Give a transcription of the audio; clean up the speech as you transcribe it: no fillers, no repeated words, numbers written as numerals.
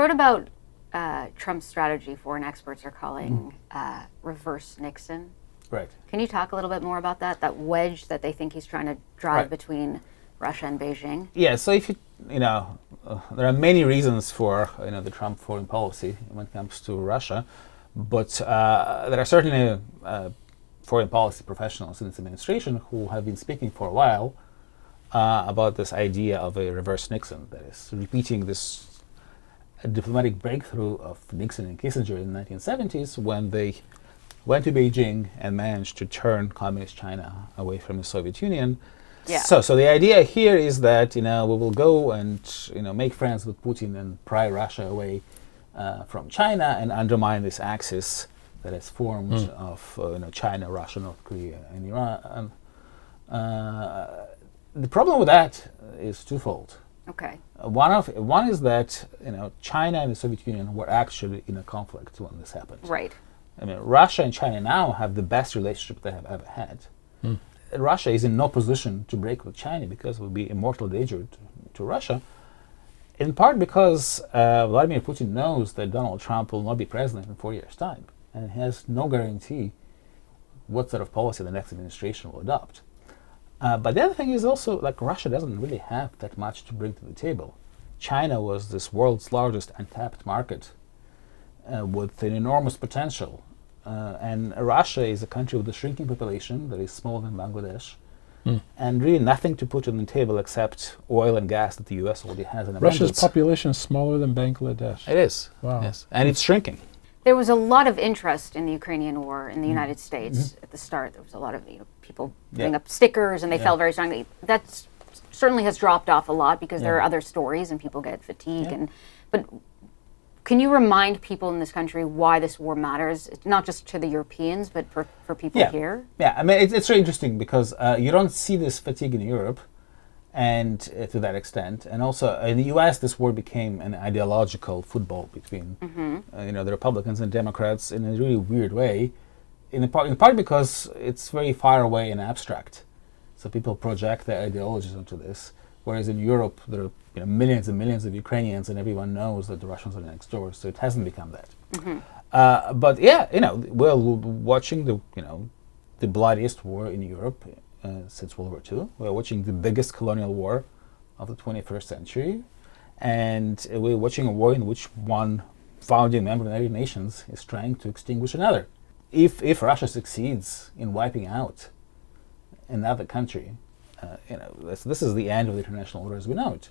wrote about Trump's strategy, foreign experts are calling reverse Nixon. Right. Can you talk a little bit more about that wedge that they think he's trying to drive between Russia and Beijing? Yeah, so if there are many reasons for the Trump foreign policy when it comes to Russia, but there are certainly foreign policy professionals in this administration who have been speaking for a while about this idea of a reverse Nixon, that is, repeating this diplomatic breakthrough of Nixon and Kissinger in the 1970s when they went to Beijing and managed to turn communist China away from the Soviet Union. Yeah. So the idea here is that we will go and make friends with Putin and pry Russia away from China and undermine this axis that is formed of China, Russia, North Korea, and Iran. The problem with that is twofold. Okay. One is that China and the Soviet Union were actually in a conflict when this happened. Right. I mean, Russia and China now have the best relationship they have ever had. Russia is in no position to break with China because it would be a mortal danger to Russia, in part because Vladimir Putin knows that Donald Trump will not be president in 4 years' time, and he has no guarantee what sort of policy the next administration will adopt. But the other thing is also, Russia doesn't really have that much to bring to the table. China was this world's largest untapped market with an enormous potential. And Russia is a country with a shrinking population that is smaller than Bangladesh, and really nothing to put on the table except oil and gas that the U.S. already has in abundance. Russia's population is smaller than Bangladesh. It is. Wow. Yes. And it's shrinking. There was a lot of interest in the Ukrainian war in the United States at the start. There was a lot of people putting up stickers, and they felt very strongly. That certainly has dropped off a lot because there are other stories, and people get fatigued. But can you remind people in this country why this war matters? It's not just to the Europeans, but for people here? Yeah, I mean, it's very interesting because you don't see this fatigue in Europe, and to that extent. And also in the U.S., this war became an ideological football between the Republicans and Democrats in a really weird way, in part because it's very far away and abstract. So people project their ideologies onto this. Whereas in Europe, there are millions and millions of Ukrainians, and everyone knows that the Russians are next door, so it hasn't become that. But yeah, we're watching the bloodiest war in Europe since World War II. We're watching the biggest colonial war of the 21st century, and we're watching a war in which one founding member of the United Nations is trying to extinguish another. If Russia succeeds in wiping out another country, this is the end of the international order as we know it.